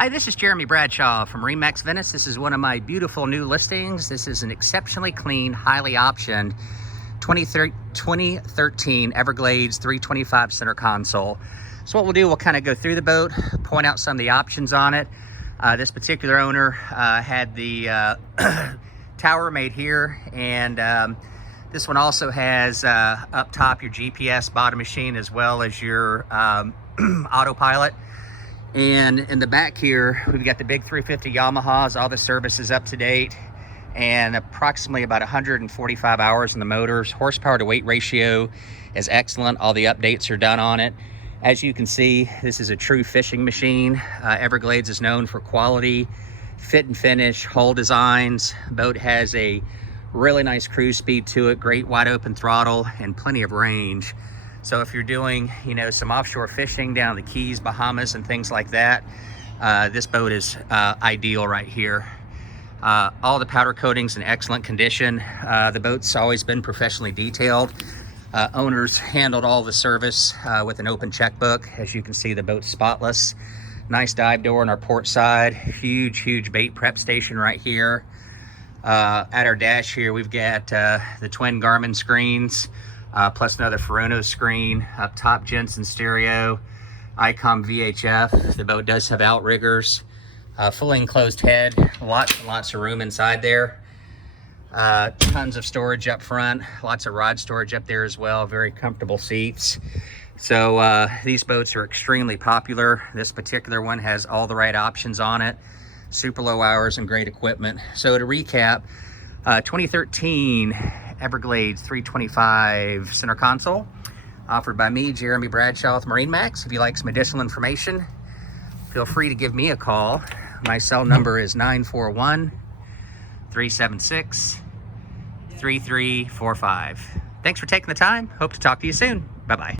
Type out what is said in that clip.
Hi, this is Jeremy Bradshaw from Marinemax Venice. This is one of my beautiful new listings. This is an exceptionally clean, highly optioned 2013 Everglades 325 center console. So what we'll do, we'll kind of go through the boat, point out some of the options on it. This particular owner had the tower made here, and this one also has up top your GPS bottom machine as well as your autopilot. And in the back here, we've got the big 350 Yamahas, all the service is up to date, and approximately about 145 hours in the motors. Horsepower to weight ratio is excellent. All the updates are done on it. As you can see, this is a true fishing machine. Everglades is known for quality, fit and finish, hull designs. Boat has a really nice cruise speed to it, great wide open throttle, and plenty of range. So if you're doing, some offshore fishing down the Keys, Bahamas, and things like that, this boat is ideal right here. All the powder coating's in excellent condition. The boat's always been professionally detailed. Owners handled all the service with an open checkbook. As you can see, the boat's spotless. Nice dive door on our port side. Huge bait prep station right here. At our dash here, we've got the twin Garmin screens, plus another Furono screen. Up top, Jensen stereo, ICOM VHF. The boat does have outriggers. Fully enclosed head, lots and lots of room inside there. Tons of storage up front, lots of rod storage up there as well. Very comfortable seats. So these boats are extremely popular. This particular one has all the right options on it. Super low hours and great equipment. So to recap, 2013 Everglades 325 center console, offered by me, Jeremy Bradshaw with Marinemax. If you'd like some additional information, feel free to give me a call. My cell number is 941-376-3345. Thanks for taking the time. Hope to talk to you soon. Bye-bye.